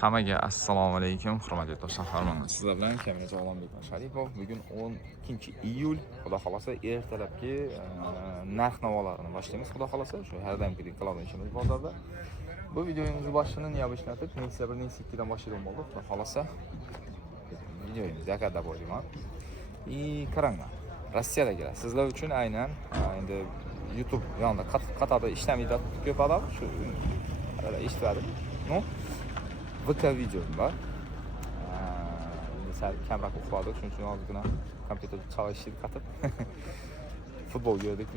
Hammaga assalomu alaykum, hurmatli do'stlarim. Sizlar bilan kamera Javolanbek Sharipov. Bugun 12-iyul. Xudo xolasa ertalabki narx-navolarni boshlaymiz. Xudo xolasa shu har doimgidek qiladigan ishimiz bozorda. Bu videomizni boshini niyobishni atib, Nexia 1 Nexia 2 dan boshlaydigan bo'ldik. Xudo xolasa videomiz yakada bo'laman. Qaranglar. Rossiyadagilar sizlar uchun aynan endi YouTube yonida qatorda ishlamaydi ko'p odam shu eshitadi. No? VK video bor. Sal kamroq uxladik, shuning uchun ozgina kompyuterda chalishib qatib. Futbol ko'rdik.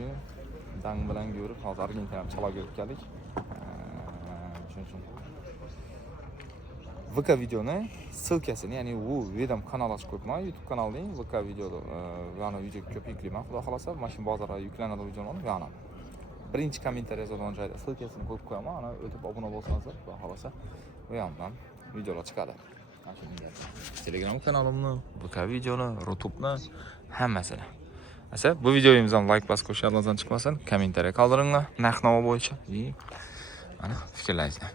Dang bilan ko'rib, hozir Argentina chala ko'rib keldik. Shuning uchun VK videoni silkasini, ya'ni u Vedam kanal ochib qo'yibman, YouTube kanalining VK videoda, yana video ko'p yuklayman. Xudo xolasa, mashina bozorga yuklanadi videolarni yana. Birinchi kommentariy yozadigan joyda silkasini qo'yib qo'yaman. Ana o'tib obuna bo'lsangiz, xudo xolasa, bu yerdan videolar chiqadi. Telegram kanalimni, VK videoni, YouTube'ni hammasini. Asa bu videoyimizdan like bosib qo'yishingizdan chiqmasin, kommentariy qoldiringlar narx-navo bo'yicha. Mana fikrlaringizni.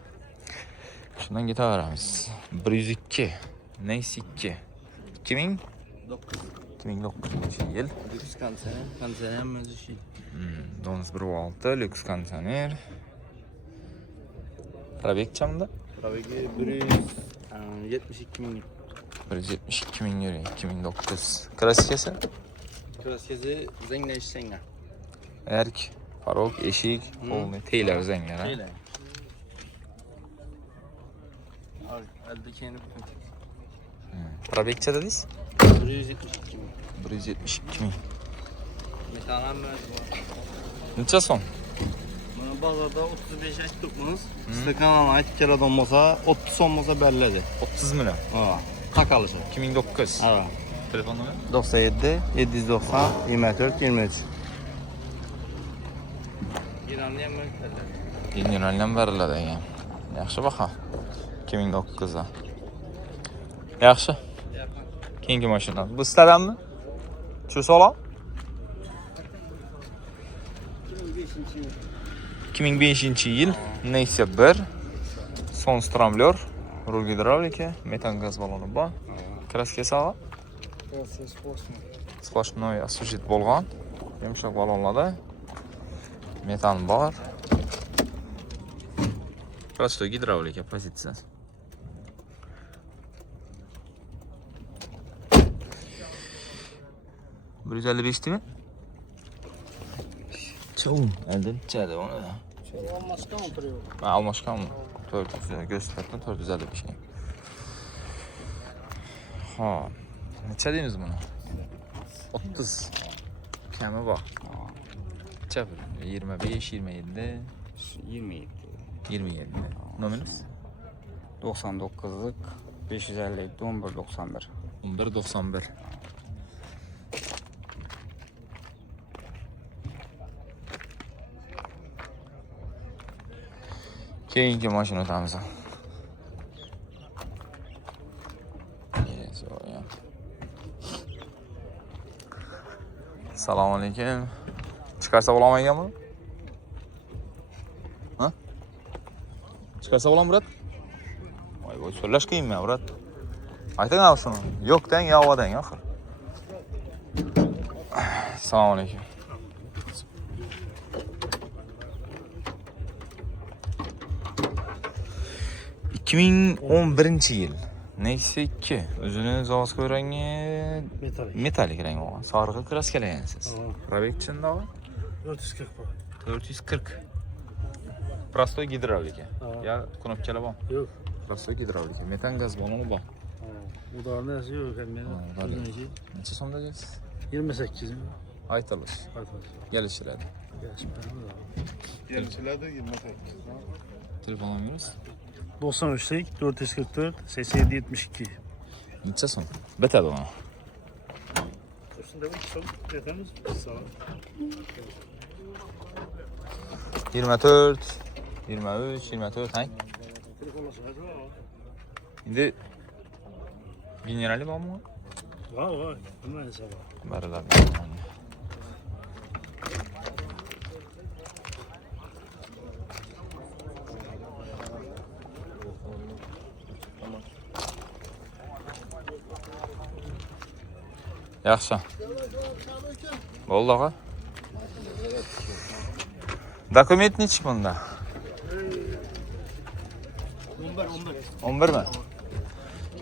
Shundan ketaveramiz. 102 Nexia 2 2009-yil. Lüks konditsioner ham o'zi shu. 916 lyuks konditsioner. Probek chamda? Probegi 172 ming. 172 ming euro, 2009. Kraskasi? Kraskasi zanglash senga. Erk, farok, eshik, polni, teylar zanglar. Teylar. Alda keyin Probekcha dedingiz? 172 ming. 172 ming. Metal ham bor. Necha so'm? Mana bozorda 35 aytibmiz. Sizda kanalni aytib keladigan bo'lsa, 30 so'm bo'lsa beriladi. 30 million. Ha, taqalishi. 2009. Ha. Telefon nomeri? 97 790 24 23. Giranli ham beriladi. Generaldan beriladi ekan. Yaxshi baho. 2009 da. Yaxshi. Keyingi mashina. Bu sizlardanmi? Shu so'lam? 2005-yil Nexia 1 son stramblyor, rul gidravlika, metan gaz baloni bor. Kraska sog'a? Splashnoy asujit bo'lgan. Yumshoq balonlarda metan bor. Prosto gidravlika pozitsiyasi. $155'mi? Çoğun, elden içeride onu da. Almashgan oturuyor. Almashgan mı? 400, gösterdim 450 bir şey. Ha, neçə deyiniz bunu? 30. Kemi var. Neçə bir? 25, 27. 27. Numarınız? 99'luk 550 1191. 1191. Keyingi mashina o'tamiz. Assalomu alaykum. Chiqarsa bo'lmayganmi? Ha? Chiqarsa bo'ladimi, brat? Voy, bu so'rlash qiyinmi, brat? Ayting av shuni. Yo'q deng, yo'q deng, oxir. Assalomu alaykum. 2011-yil Nexia 2 o'zini zavodskiy rangi metalik rang bo'lgan. Sariq kraskalagansiz. Probek chindoqmi? 440 bor. 440. Prostoy gidravlika. Ya knopkalar bor. Yo'q. Prostoy gidravlika. Metan gaz baloni bor. Udarnasi yo'q ekan Necha so'm dedingiz? 28 ming. Aytilish. Kelishiladi. Kelishiladi 28. Telefon nomeringiz? 93 444 87 72. Necha so'm? Bitadi uni. Shunda bir so'm aytamiz. 24 23 24 hang. Endi generali bormi? Bor. Nima desa bor. Baralar. Yaxshi. Bo'ldi og'a. Dokument nechi bunda? 11 mi?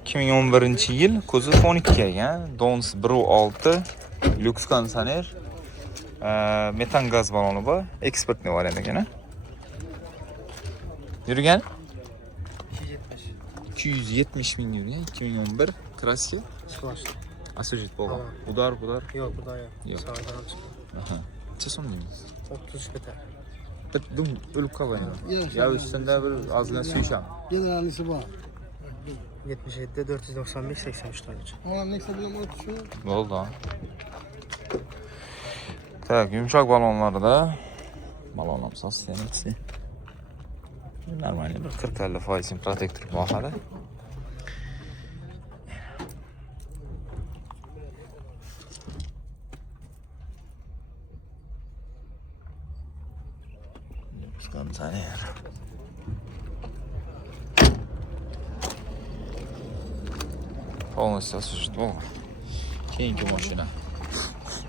2011-yil, ko'zi 12 ekan. Dons 1.6 Lux konditsioner. Metan gaz baloni bor. Eksportniy variant ekan. Yurgan? 270 ming yurgan. 2011 Kraska. Asujit bo'lgan. Udar. Yo'q, xudo Yo'q. Sağdan chiq. Aha. Necha so'm deymiz? 30 bitar. Bitdim o'lib qolgan. Ya üstünde bir ozgina suyisham. Generalisi bor. 77 495 83 tane. Ona neyse bilan olib shu. Bo'ldi. Tak, yumshoq balonlarda balonlar sostensi. Normalniy bir 40-50% protektor bahada. Konditsioner. Polностью осуществить. О, keyingi mashina.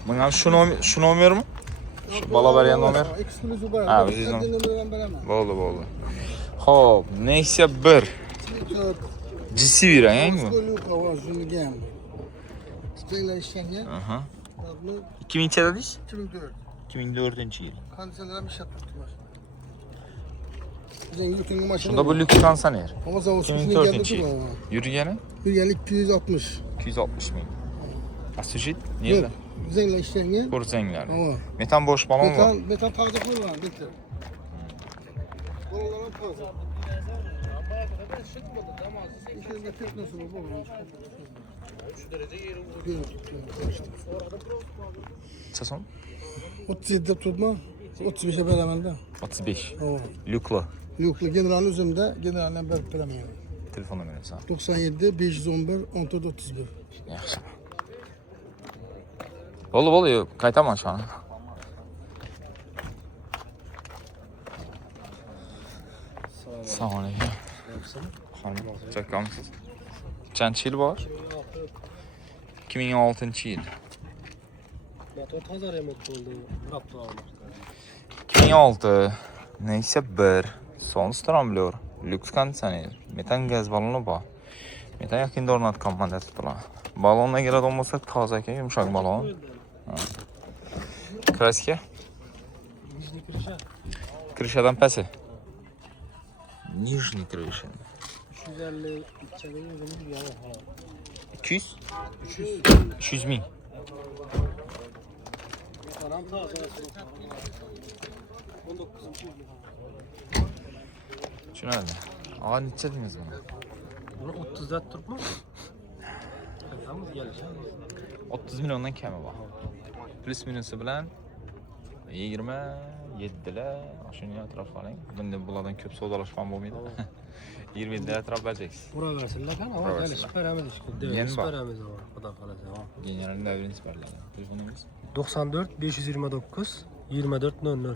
Bunga shu nomermi? Shu bola bergan nomer? Eksklyuziv bor. Ha, o'zingiz nom- nomerdan beraman. Bo'ldi. Xo'p, Nexia 1. GC yangi mi? Skolyuka o'zimga. Steylar ishlangan. Aha. Bu 2000 dedingiz? 2004. 2004-yil. Konditsioner ham ishlab turibdi mashina. Bizning yutungi mashina. Shunda bu lyuks konditsioner. Havo zavodi 2004-yil. Yurgani? Yurgani 260. 260 ming. Asujit Yo'q, nerede? bizinglar ishlangan. Ko'rsanglar. Havo. Metan bo'sh balon bor. Metan toza qo'yilgan, bitta. Bolalar ham toza. İçeride tek nasıl bu? Şu derece yeri Necha so'm? 37 deb tutma. 35'e beraman da. 35. Havo. Lyukli. Lyukli general o'zimda, generaldan berib beraman. Telefon nomeringiz. 97 511 14 31. Yaxshi. Bo'ldi, qaytaman shu an. Assalomu alaykum. Chakkamsiz. Qancha yil bor? 2006-yil. Motor toza remont bo'ldi. Bir hafta olmoqda. 2006 Nexia 1 son stramblyor, lyuks konditsioner, metan gaz baloni bor. Metan yaqinda o'rnatgan mandasi bilan. Balonga keladigan bo'lsak, toza ekan, yumshoq balon. Kraska. Крышадан pasi. Нижний крыша. 250 içeride özümüz yalan ha. 200? 300 ming. Param taze. 19. Tushunadi. Og'a necha deymiz buni? Bunu 30'da turibmi? Qilamiz gelişa. 30 milliondan kami bor. Plus minusi bilan 27lar, shunga atrof oling. Bunda bulardan ko'p savdolashgan bo'lmaydi. 27lar atrof berasiz. Uraversinlar kan, ama geliş veramiz. Yen bor. Veramiz ama xudo xolasa. General davringiz beriladi. Telefoningiz? 94 529 24 00.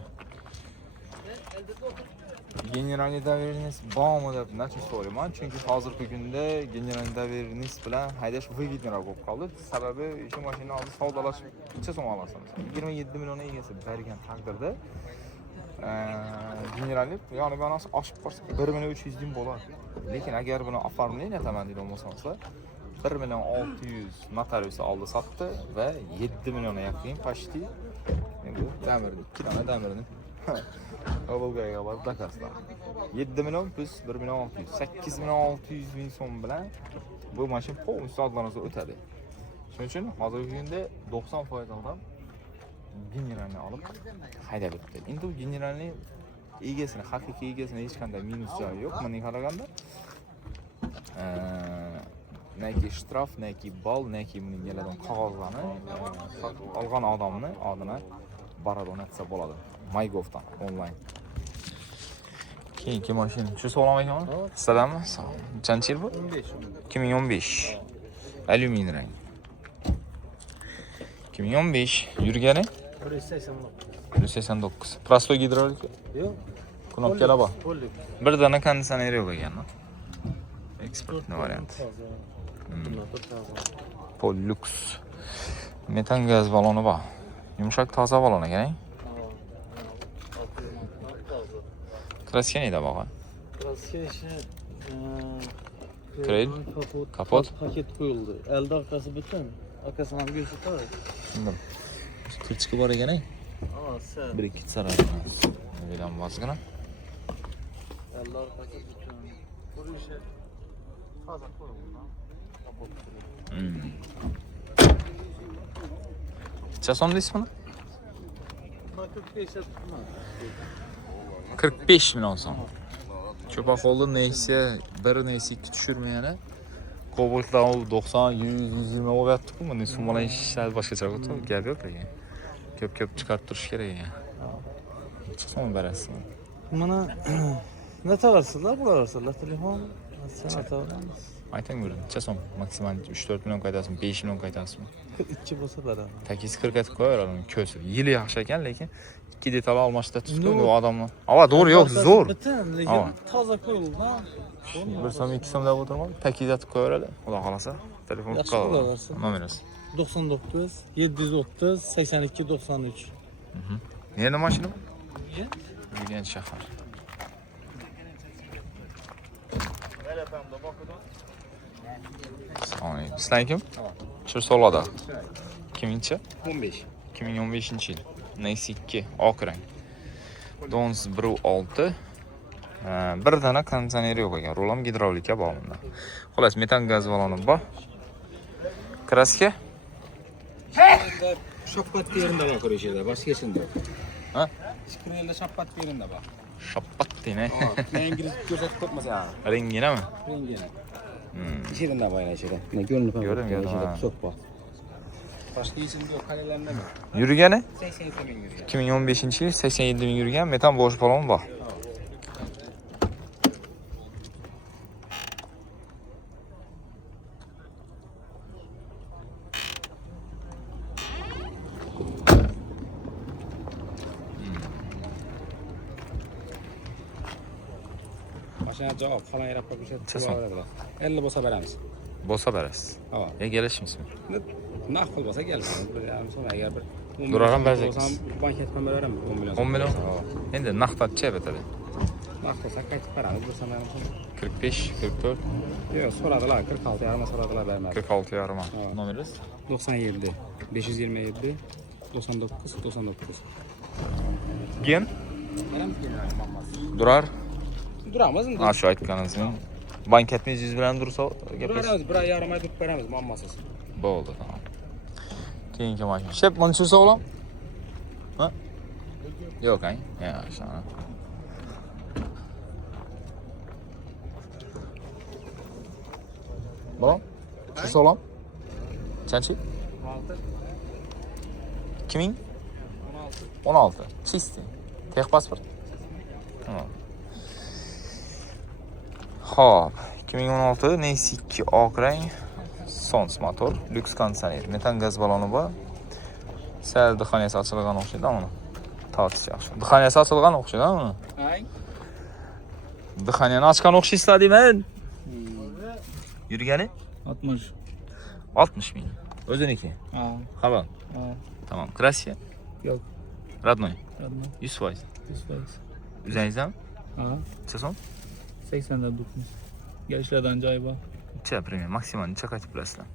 General davringiz bormi deb nachun so'rayman, chunki hozirgi kunda general davringiz bilan haydash выгоднее bo'lib qoldi. Sababi shu mashinani hozir savdolash necha so'm olasiz? 27 million egasi bergan taqdirda generallik ya'ni banasi oshib qolsa 1 million 300 ming bo'ladi. Lekin agar buni оформление etaman degan bo'lsangiz 1 million 600 notarius oldi sotdi va 7 millionga yaqin почти bu damirni, 2 dona damirni Volgaga borib Dakardan. 7 million plus 1 million 600, 8 million 600 ming so'm bilan bu mashina полностью adlanasiz o'tadi. Shuning uchun hozirgi kunda 90% odam generalni olib haydab o'tadi. Endi bu generalni egasini, haqiqiy egasini hech qanday minus joyi yo'q. Menga qaraganda neki shtraf, neki ball, neki buning keladigan qog'ozlarni olgan odamni oldina baradonatsa bo'ladi. Maygovdan onlayn. Keyingi mashina. Shu savol ekanmi? Salommi? Sog'. Qancha yil bu? 2015. Alyumin rang. 2015 yurgani? 189. Prostoy gidrolik. Yo'q. Knopkalar bor. Bo'ldi. Bir dona konditsioner yo'q ekan. Eksportni variant. Pollux. Metan gaz balonu bor. Yumshoq toza balon ekan. Kraska neydi bog'a? Kraska işi Trail, kapot. paket koyuldu. Elde arkası bütün. Arkasından göğsü var. Bildim. Kırçıkı bor ekan. Aa sen. Bir ikki sarar. Bilan bosgina. Elde arkası bütün. Bu işi fazla koyuldu. Kapot koyuldu. Necha so'm deysiz buni? 45 tutma. 45 milyon so'm. Cho'paqolni neyse, bir neyse ikki tushirmayani. Kobaltda 90, 100, 120 olyapti-ku. Buni summalar ishlar boshqacha o'tdi. Gap yo'q ekan. Ko'p chiqarib turish kerak ekan. Necha so'm berasiz? Bana ne tavarsınlar? Bularsınlar telefon. Sen atavaramiz. Ayting buyurun. Necha so'm? Maksimal 3-4 million qaytasizmi? 5 million qaytasizmi? 42 bo'lsa beraman. Takiz 40 etib qo'yaveradi. Ko'si. Yili yaxshi ekan, lekin ikki detal almashda tutdi bu odamni. Ava, to'g'ri yo'q, zo'r. Bütün Ava. lekin toza koyuldu ha. 1 so'm 2 so'm deb o'tirmam. Takiz etib qo'yaveradi. Xudo xolasa. Telefon Yaxshi qiladi. bo'laversin. Nomerasi. 99 730 82 93. Nenda mashina bu? Niye? Yurgan shahar. Assalomu Sizlar kim? Chirsolarda. Kiminchi? 15. 2015-yil. Nexus 2 oq rang. Dons 1.6. Bir dana konditsioner yo'q ekan. Rul ham gidravlika bor bunda. Xolos, metan gaz baloni bor. Kraska? Şappat yerinde bak oraya başka içinde. Ha? Şıkırıyla şappat yerinde bak. Şappattine. Ne İngiliz gözetip kopmasa ya. Rengine mi? Rengine. İçerinde bayrağı içeri. Ne gönlü falan. Gördüm, ha. Sok bak. Başka içinde yok kalelerinde mi? Yurgani? 87 bin yürüyor. 2015-yil 87 ming yurgan metan bo'sh balon bor. Başına cevap falan yaratmak bir şey. Çesin. 50 bosa veremiz. Bo'lsa berasiz. Tamam. Kelishimizmi? Nakıl bosa gel. Yani sonra eğer bir 10 Durarım milyon verecek olsam banketten veremem. 10 milyon. 10 milyon? Endi naqdcha betadi. Nakıl olsa kaç veremiz. Bir sana 45, 44, yok soradılar. 46 yarıma soradılar vermez. 46 yarım. Evet. Nomeringiz? 97 527 99 99. Gen? Veremiz geliyor mamması. Durar. Duramaz mı? Ha shu aytganingizni. Banketningiz yüz bilan tursa gapirasiz. Durarız. Bir ay yarıma tutup veremiz mammasız. Bo'ldi, tamam. Keyingi mashina. Shep, mana shu sog'lom? Ha? Yo'q, ha? Yaxshi. Balon? Shu sog'lom? Qancha? 2000? 16. Чистый. Texpasport. Tamam. Xo'p, 2016 Nexus 2 oq rang, Sons motor, lyuks konditsioner, metan gaz baloni bor. Sal dixaniyasi ochilgan o'xshaydi uni. Tortish yaxshi. Dixaniyasi ochilgan o'xshaydi uni. Ay. Dixaniyani ochgan o'xshaysizlar deyman. Yurgani? 60. 60 ming. O'ziniki. Ha. Xabar. Ha. Tamam. Krasiya? Yok. Radnoy. Adına 100%. 100%. Üzerinizden? Ha. Necha so'm? 80'den tutmuş. Gençlerden cayba. Necha premium maksimal necha qaytib bilasizlar?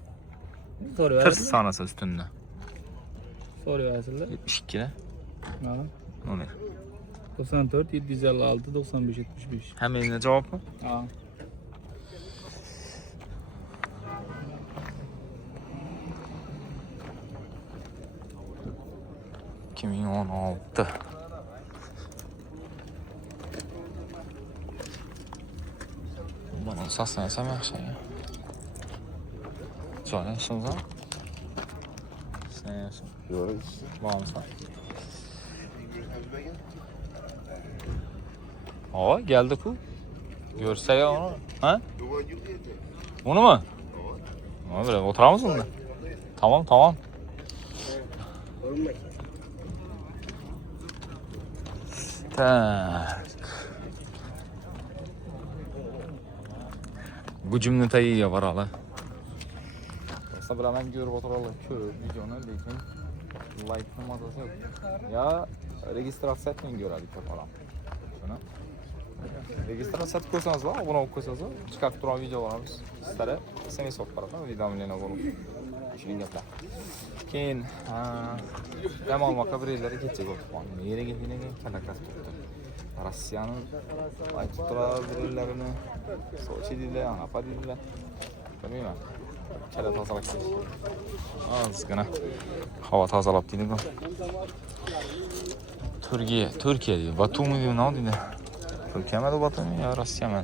Soru 40 versinler. sanasi ustunda. Soru versinler. 72 da. Ha. Nomer. 94 756 95 75. Hammangizga javobmi? Ha. Kimin 16. Buni saslanasam yaxshi. Joylashimiz ham. Sen yo'q. Bormisan? O, geldi-ku. Görse ya onu. Ha? Bunu mu? Ama böyle oturamaz mı? Tamam, tamam. Tak. Bu cümle tayiye var hala. Aslında bilaman görüp oturarlar ko'p videoni, lekin like'ni mazasi yo'q. Ya registratsiya etmay ko'radi ko'p odam. Shuni registratsiya etib qo'ysangiz va obuna bo'lib qo'ysangiz, chiqarib turgan videolarimiz sizlarga SMS olib qarab, videolarni bo'lib shunday gaplar. Keyin Yamal makabrelari kecha o'tib qoldi. Yerga kelgan kalakas turibdi. Rossiyaning aytib turadilarini Sochi deydilar, Anapa deydilar. Bilmayman. Kala tozalab kelish. Ozgina havo tozalab deydi-ku. Turkiya deydi. Batumi deydi, nima deydi? Turkiyami, Batumi yo Rossiyami?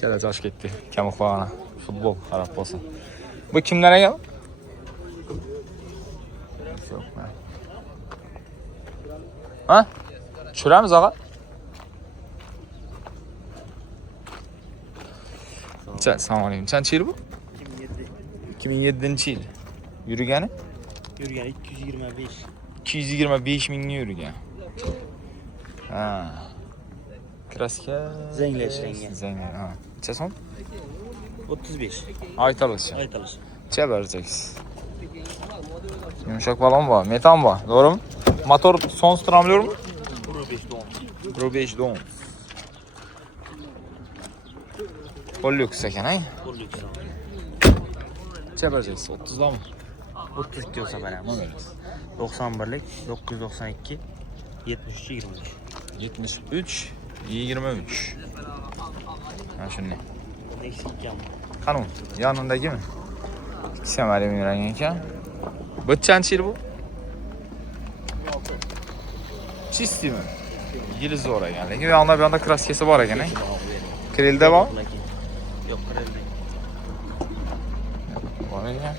Kala josh ketdi. Kamuqlag'ana futbol qarab bo'lsin. Bu kimlar ekan? Ha? Tushiramiz og'a? Assalomu alaykum. Qancha yil bu? 2007-yil. Yurgani? Yurgani 225. 225 mingga yurgan. Ha. Kraska Zangla ishlangan. Zangla, ha. Necha so'm? 35. Aytalish. Aytalish. Necha berasiz? Yumshoq balon bor, metan bor, to'g'rimi? Motor son stramlyormi? 5 don. 5 don. Pollux ekan, ay? Pollux. Necha berasiz? 30 dami? 32 olsa beramiz. 91lik 992 73 23. 73 23. Ha shunday. Eksikkan. Qanun, yanındagimi? İkisi hem alüminyum rengi ekan. Bu qancha yil bu? Chisti mi? Yili zo'r ekan. Lekin yanında bir anda kraskasi bor ekan, ay? Krilda bor? Yo'q, krilda. Bor ekan.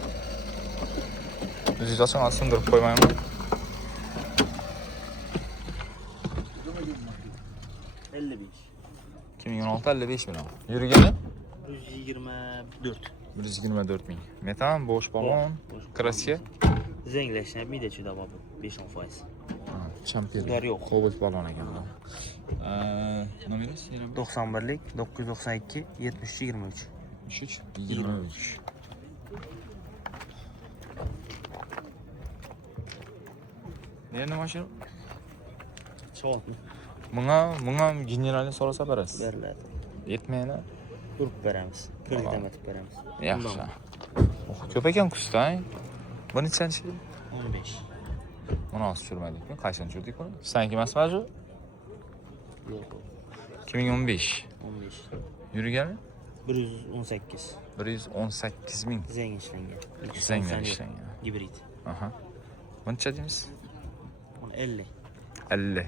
O'zingiz sindirib qo'ymayman. 55. 2016 55 milyon. Yurgani? 124. 124 ming. Metan, bo'sh balon, kraska. Zenglashni mida juda bor 5-10%. Champion. Ular yo'q. Cobalt balon ekan bu. Nomeringiz? 91lik 992 73 23. 73 23. Nerede maşın? Savol. Bunga generalni so'rasa berasiz. Beriladi. Yetmaydi. Urib beramiz. Kreditdan o'tib beramiz. Yaxshi. Ko'p ekan kuchda. Bu nechanchi? 15. Buni hozir tushirmadik-ku. Qachon tushirdik buni? Sizaniki emasmi shu? Yo'q. 2015. 15. Yurgani? 118. 118 ming. Zeng ishlangan. Zenglar ishlangan. Gibrid. Aha. Buncha deymiz? 50. 50.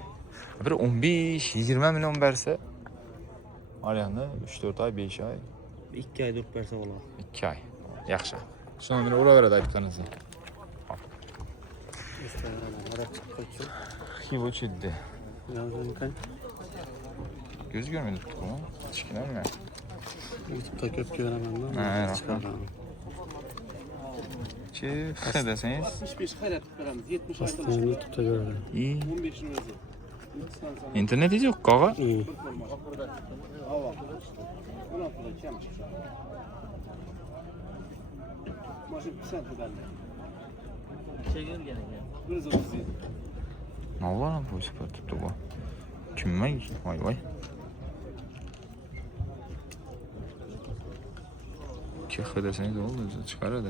Bir 15-20 milyon bersa, alayanda 3-4 ay, 5 ay. 2 ay durib bersa bo'ladi. 2 ay. Yaxshi. Shuni meni uraveradi aytganingizni. Xivo chiddi. Göz görmedi tutku mu? Kichkina mi? YouTube'da ko'p ko'raman-da. Ha, rahmat. Chi, xil desangiz? 65 xayrat beramiz. 70 Aslında YouTube'da gördüm. İyi. 15 o'zi. İnternet yok qağa? İyi. Havo. 16'da kam chiqdi. Mashin pisand qiladi. Chegirgan ekan. 137. Ne var bu süper tuttu bu? Kimmek? Vay vay. Kekhe deseniz oldu, çıkarır da.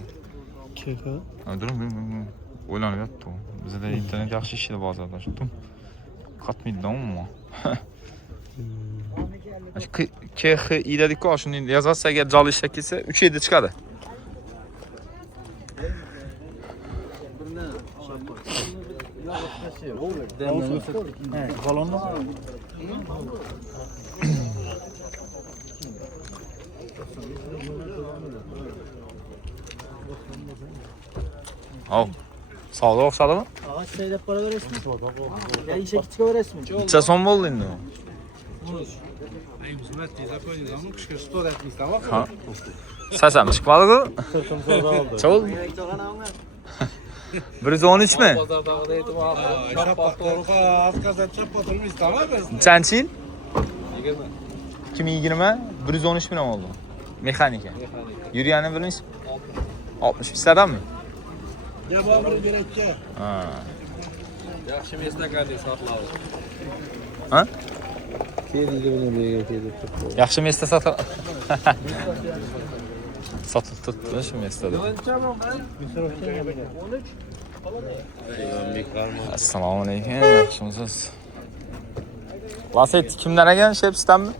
Keka. Ha durun ben oylanıp yattı o. Bize de internet yaxşı işledi bazılarda tuttum. Katmaydı ama. Kekhe iyi dedik o, şimdi yazarsa eğer calı işlek ise 3 7 çıkardı. Balonlu. Al. Sağda oxşadı mı? Ağaç seyrep para veresin. Ya işe küçük veresin. Neçə son oldu indi o? Ay, hizmet zakoyni zamon qishga 100 aytmaysiz, tamam? Ha. Səsəm çıxmadı bu? Neçə oldu? 113 mi? Bozordagi e'tibor. Chapaqlarga azqazat chapaqolmaysiz, tamam? Neçənci il? 20. 2020 113 milyon oldu. Mexanika. Yürüyəni bilmirsiniz? 60 istedinmi? Ya babur gerekçe. Ha. Yaxshi meslaklarda sotiladi. Ha? Keldi buni berga Yaxshi mesda sotil. Sotildi shu mesdada. Assalomu alaykum. Yaxshimisiz? Lasetti kimdan ekan? Shepsdanmi?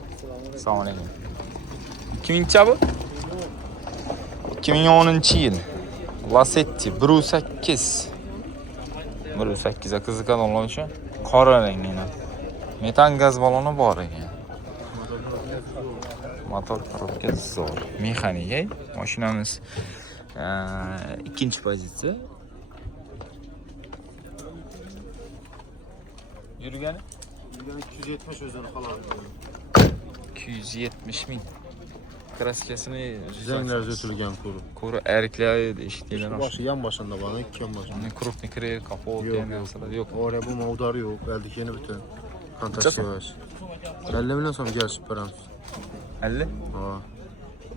Assalomu alaykum. Kimincha bu? 2010-yil. Lasetti 1.8. 1.8 ga qiziqadiganlar uchun qora rangini. Metan gaz baloni bor ekan. Motor korobka zo'r. Mexanik, mashinamiz ikkinchi pozitsiya. Yurgani? 270 o'zini qoladi. 270 ming. Kraskasini Zanglar o'tilgan ko'ri. ko'ri erklar eshitganlar. Boshi ham boshında bana, ikki ham boshında. Krupni kirer, kapot Yo'q, degan narsalar yo'q. Oraya bu mavdari yo'q, beldikini bütün. Kontaksiyaj. 50 milyon so'm gelsin paramız. 50? Ha.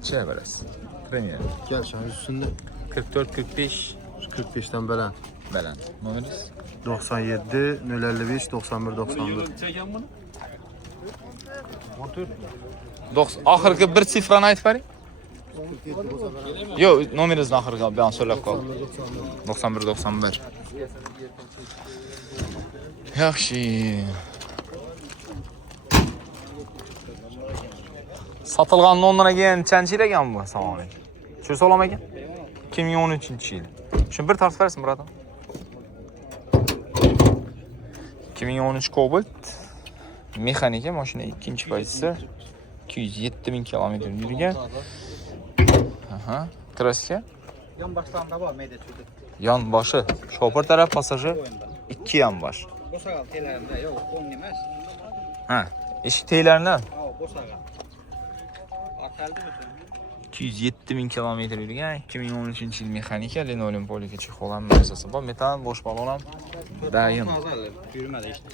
Şey veririz. Premier. Gel şahı üstünde. 44-45 45'ten belen. belen. Numarası? 97 055 91 91. Oxirgi bir sifrani aytib bering. Yo'q, nomeringizni oxirgi ben so'rab qoldim. 91-91. Yaxshi. Satilgan nondan keyin nechanchi yil ekan bu? Assalomu alaykum. Shu salom ekan? 2013-yil. Shuni bir tartib bersin, birodar. 2013 Cobalt. Mexanika mashina ikkinchi pozitsiya. 207 ming kilometr yurgan. Aha, kraska. Yan başlarında var media türlü. Yon boshi, shopir taraf passajir, ikki yon bosh. Boşagal telerinde yok, onun emas. Ha, eshik teklarini Ha, boşagal. Ataldı bütün. 207 ming kilometr yurgan, 2013-yil mexanika, linoleum polika chexolam narsasi bor, metan bosh balon ham daim. Azallı, yürümedi işte.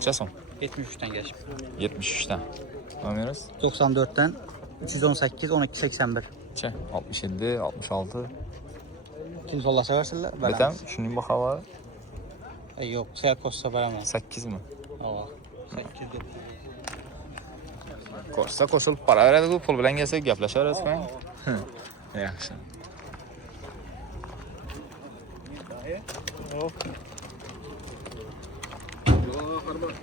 Chason 73'ten geçip. 73dan. Nomeringiz? 94'ten 318 12 81. Che, 67, 66. Kim solla seversinler? Metan shuning baho bor. Yok, seyir koşsa veremez. 8 mi? Allah. Ko'rsa qo'shilib boraveradi-ku, pul bilan kelsak gaplashaveramiz fan. Yaxshi.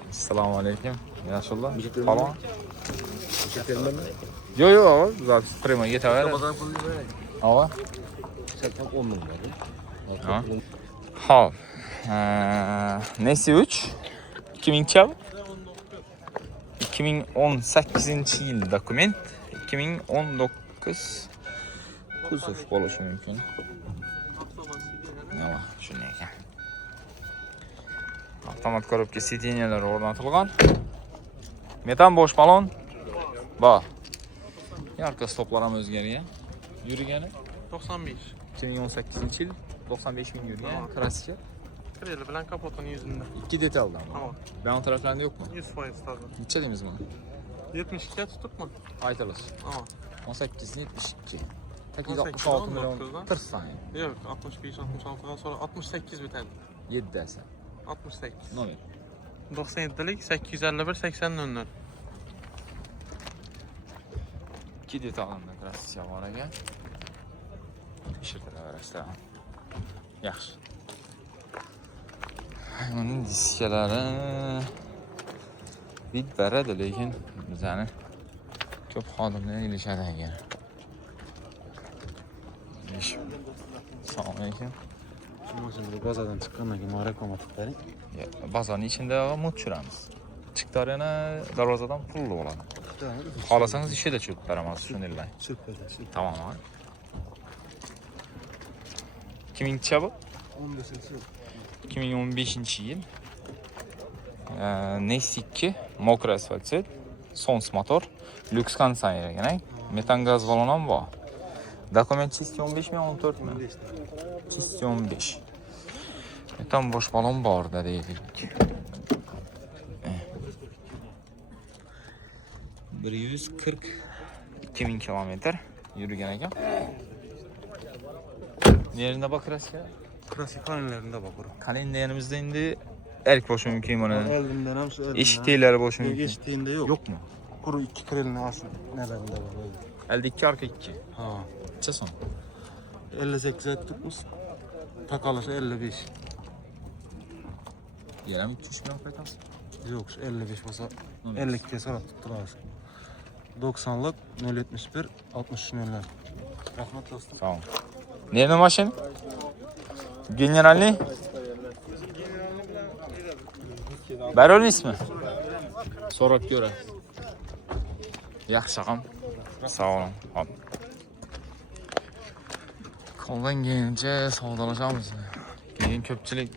Assalomu alaykum. Yaxshillar. Falon. Yo'q, yo'q, zapis prima yetaveradi. Ava. Ha. Hop. Nexi 3 2000 2018-yil dokument, 2019 kuzov bo'lishi mumkin. Nima, shunday ekan. Avtomat korobka sideniyalar o'rnatilgan. Metan bosh balon bor. Yarqa stoplar ham o'zgargan. Yurgani 95. 2018-yil 95 ming yurgan. Kraska. Kreli bilan kapotuni yüzünde. İki detaldan. Tamam. Ben taraflarında yok mu? 100% tabii. Neçə deyimiz bunu? 72'ye tutup mu? Aytalış. Tamam. 18 72. 18, 866 milyon 19'dan. 40 saniye. Yok 65 66'dan sonra 68 biter. 7 dersen. 68. Nomer. 97'lik 851 80 önler. 2 detalında krasiya var aga. Teşekkür ederim. Yaxşı. Onun diskalari bit beradi, lekin bizani ko'p xodimlar ilishadi agar. Assalomu alaykum. Şimdi bazadan çıkandan keyin reklama tıklayın. Bozorning ichida mut tushiramiz. Chiqtar yana darvozadan pulli bo'ladi. Xohlasangiz ishida cho'p beramiz, shunday. Süper. Tamam abi. Kimincha bu? 2015-yil. Nexi 2 mokra asfalt, Sons motor, Lux konditsioner ekan. Metan gaz balon ham bor. Dokument chist 15 mi 14 mi? Chist 15. Metan bosh balon bor deylik. 142 ming kilometr yurgan ekan. Nerede bakırız ya? Klasik kanelerinde bak bura. Kalenderimizde indi erk boşu mümkün bana. Elimden hem şu elimden. Eşikteyileri boşu Yok, mümkün. eşitliğinde yok. Yok mu? Kuru 2 krelini asıl. Nelerinde var öyle. Elde 2 arka 2. Ha. Neçe son? 58 ettik biz. Takalışı 55. Yerem 300 milyon kaytarsın. Yok şu 55 olsa 52'ye sonra tutturarız. 90'lık 071 63 milyonlar. Rahmet dostum. Sağ ol. Nerede maşın? Generalni? Barol ismi? So'rab ko'ra. Yaxshi ham. Sağ olun. Hop. Qo'ldan kelgancha savdolashamiz. Keyin ko'pchilik.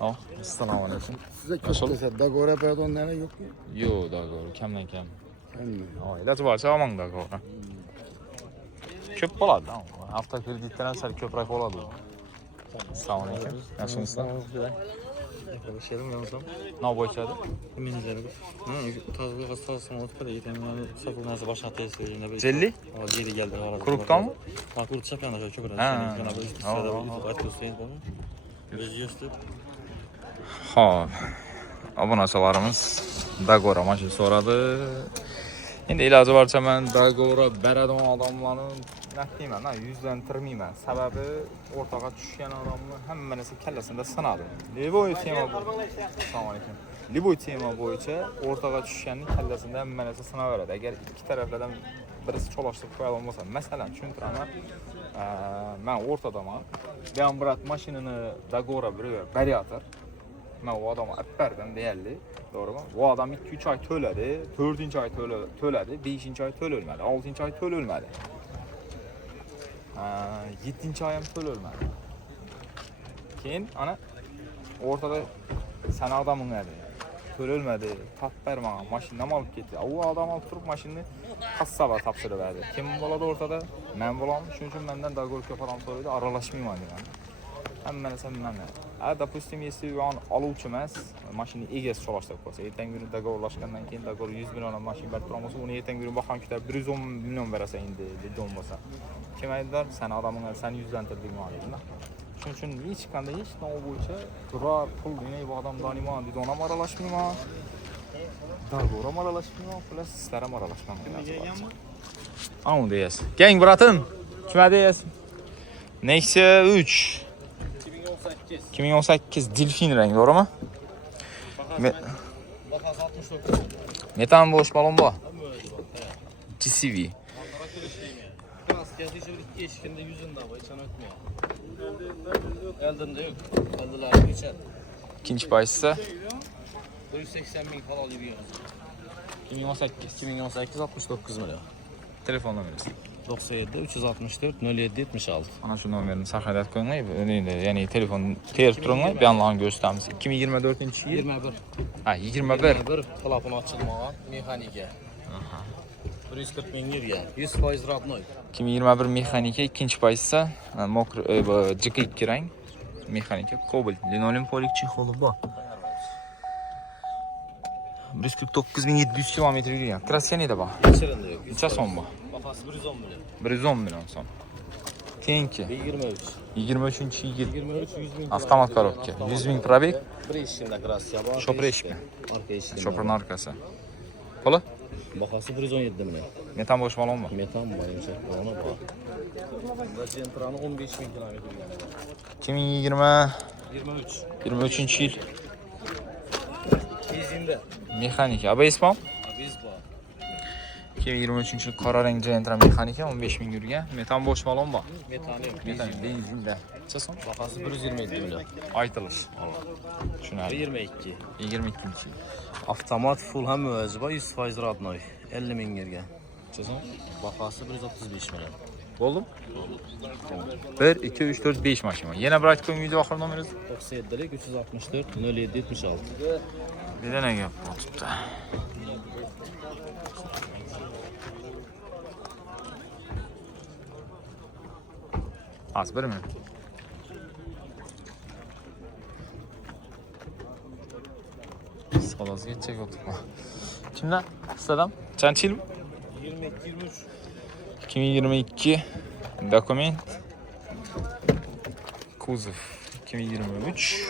Oh, assalomu alaykum. Size çok kısa. Dagora pardonlara yok mu? Yo, doğru. Kamdan kam. Hem Iloji boricha olmang doğru. Ko'p bo'ladi. Hafta kreditdan sal ko'proq bo'ladi. Assalomu alaykum. Yaxshimisizlar? Başlayalım yansam. Ne bo'yichadi? Menajer. Ha, tazga qasasını o'tib yetamani saqlanasa boshqa tezligini bil. Jelli? Ha, geri geldi arada. Kurukdanmi? Ha, kuruk chapana çok biraz. Ha. Yana bir istisada bir atıyorsun bunu. Gözüyorsun. Hop. Obunachilarimiz Dagora mashin so'radi. Endi iloji boricha men Dagora beradigan odamlarni naqdiyman, yuzlantirmayman. Sababi o'rtaga tushgan odamni hamma narsa kallasida sinadi. Liboy tema bu. Assalomu alaykum. Liboy tema bo'yicha o'rtaga tushganni kallasida hamma narsa sinaveradi. Agar ikki taraflardan birisi cholashtirib qo'ya olmasa, masalan, tushuntiraman. Men o'rtadaman. Ben brat mashinani Dagora beryotir. Ben o adamı öpərdim deyərli, doğru mu? O adam 2-3 ay tölədi, 4-cü ay tölədi, 5-ci ay töl ölmədi, 6-cı ay töl ölmədi. 7-ci ay hem töl ölmədi. Keyin ana ortada sən adamın nədir? Töl ölmədi, tap verməyə, maşından alıp getdi. O adam alıp durup maşını kassaba tapşırıb verdi. Kim boladı ortada? Mən bolam. Çünki məndən Dagor köp adam soruyordu, aralaşmayayım yani. Həmmə nəsə mənə. Допустим, если он aluvchi emas, mashina egasi chalashtirib qo'ysa, ertangi kuni dogovorlashgandan keyin Dagor 100 million mashina berib turamiz, uni ertangi kuni baham ko'tarib 110 million berasan endi dedi bo'lsa. Kim aytdilar, sen adamingga sen yuzlantirding deydi. Shuning uchun hech qanday hech nima bo'yicha turar pul yine bu adam daniyman deydi, ona aralashmayman. Dagor ham aralashmayman, plus sizlar ham aralashmayman. Anu deyasiz. Gang bratim. Kim deyasiz? Nexia 3 2018 Delfin rengi, doğru mu? Bakası 69. Metan boş balon bu. GCV. Biraz geldi şu eşkinde yüzünde var, hiç ötmüyor. Eldinde yok. Eldiler geçer. İkinci bahisse 180 bin falan alıyor. 2018. 69 milyon. Telefon numarası. 97 364 07 76. Ana şu numaranı saklayıp koyun. Yani telefon terip durun. Bir anlamı göstermiş. 2024 yıl. 21. Ha 21. 21. Telefon açılmağa. Mekanike. 140 bin liraya. 100% rabnoy. 2021 mexanika, ikinci bahisse mokr GK2 renk. Mexanika, Cobalt, linoleum polik çiğolu bu. 149.700 kilometre yürüyor. Krasya neydi bu? İçerinde yok. Neçə son bu? Bakası 110 milyon. 110 milyon son. Keyinki 23. 23 yıl. 23 100 bin. Avtomat korobka. 100 bin probek. Bir işinde Krasya var. Şopur eşki. Arka eşki. Şopurun arkası. Pulu? Bakası 117 milyon. Metan boş balon mu? Metan var yumuşak. Ona bak. Centranı 15 bin kilometre. 2020 23. 23 yıl. İzinde. Mexanika. Aba ismam? Biz bu. 2023 yıl kara renk Gentra mexanika 15 bin yürüyen. Metan boş balon mu? Metanı yok. Metan benzinde. Neçə son? Bakası 127 milyon. Aytılır. Şuna. 22. 22 yıl. Avtomat full hem müvaziba 100% radnoy. 50 bin liraya. Neçə son? Bakası 135 milyon. Oldu mu? 1, 2, 3, 4, 5 maşın var. Yine bıraktık koyun video ahır numarası. 97'lik 364 07 76. Bir de ne yap tuttu. Az bir mi? Salası geçecek olduk. Kimden? Sıradan. Çançil mi? 22 23. 2022 dokument Kuzov 2023.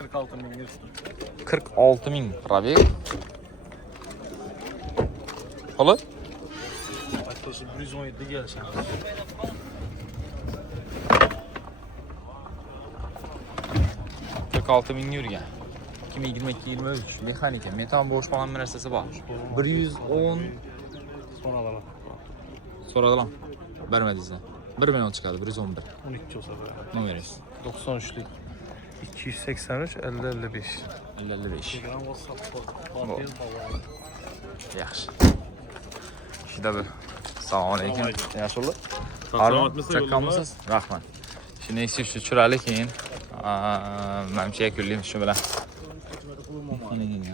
$46.000 $46.000 probeg. Qo'li? Arkadaşlar 117 gelişen. €46.000 yurgan. 2022-23 mexanika, metan bo'sh falan bir narsasi bor. 110 Sonra alalım. so'radilar. Bermadingizlar. 1 million chiqadi, 111. 12 olsa da. Nomeringiz. 93'lük. 283 50 55. 55. Telegram WhatsApp kod. Yaxshi. Shida bir. Assalomu alaykum. Yaxshi bo'ldi? Salomatmisiz? Chaqqanmisiz? Rahmat. Shuni eshitib tushirali keyin menimcha yakunlaymiz shu bilan.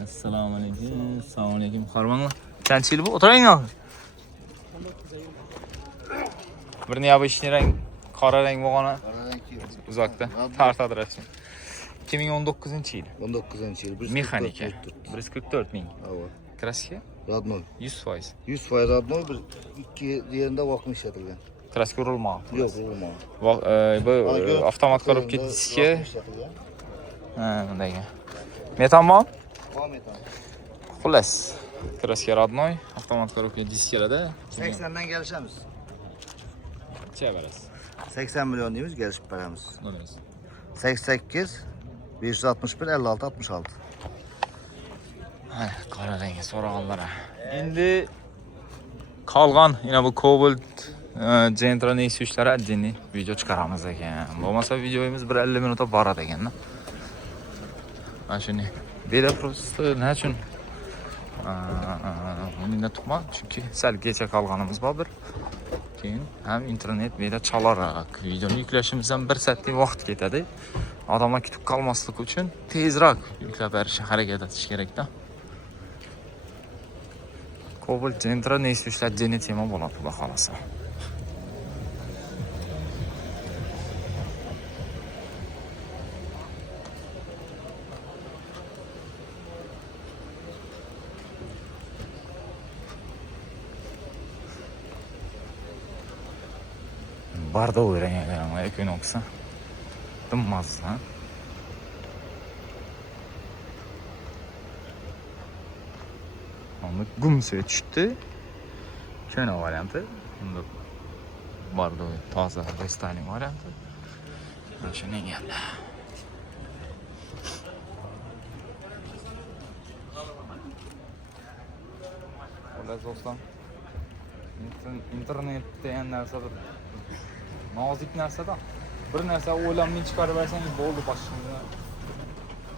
Assalomu alaykum. Assalomu alaykum. Qarmanglar. Qancha yil bu? O'tiringlar. Bir neobычный rang, qora rang bo'lgani uzoqda tartadi rasm. 2019-yil. 19-yil. Mexanika. 144.000. Ava. Kraska Radnoy. 100%. 100% radnoy, bir ikki yerinde vakım işletilgan. Kraska urilmadi. Yo'q, bo'lmadi. Bu avtomat korobka diski. Ishlatilgan. Ha, bunday. Metan bormi? Bor metan. Xullas, kraska radnoy, avtomat korobka diskilarda 80'dan gelişemiz. necha berasiz? 80 milyon deyimiz, gelişip beramiz. Nomeringiz. 88 561 56 66. Ha, qora rangga so'raganlar. Endi qolgan yana bu Cobalt Gentra neyse ishlari отдельный video chiqaramiz ekan. Bo'lmasa videomiz 150 minutda boradi ekanda. Mana shuni beda просто nachun bunda tutma chunki sal kecha qolganimiz bor bir. Keyin ham internet beda chalaroq. Videoni yuklashimizdan 1 soatlik vaqt ketadi. Odamlar kutib qolmasligi uchun tezroq yuklab berishga harakat etish kerakda. Cobalt Gentra neyse ishlar jeni tema bo'ladi xudo xolasa. Barda o'yrangan Equinox'a. Dinmaz ha. Onu gumsuya tushdi. Kena varianti. Bunda barda toza restyling varianti. Mana shuni egallar. Xullas do'stlar. Internet degan narsa bir nozik narsada. Bir narsa o'ylamay chiqarib bersangiz bo'ldi boshingga.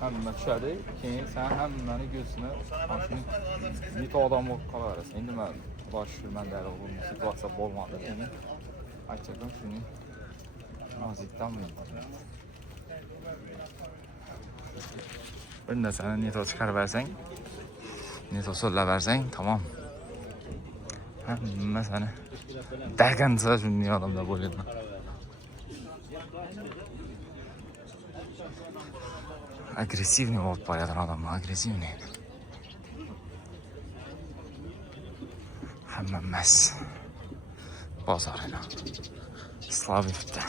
Hamma tushadi. Keyin sen hammani ko'zini mashina yeto odam bo'lib qolaverasiz. Endi men bosh shulmandari bu situatsiya bo'lmadi. Endi aytdim shuni nozikdan bir narsani yeto chiqarib bersang, yeto so'llab bersang, tamom. Hamma seni dagansa shunday odamlar bo'ladi. Agresivniy bo'lib qoladi odamlar, agresivniy. Hamma emas. Bozorina. Slabый bitta.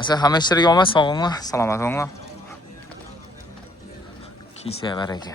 Asa hamma ishlarga omad, sog'lig'inglar, salomat bo'linglar. Kiysa baraka.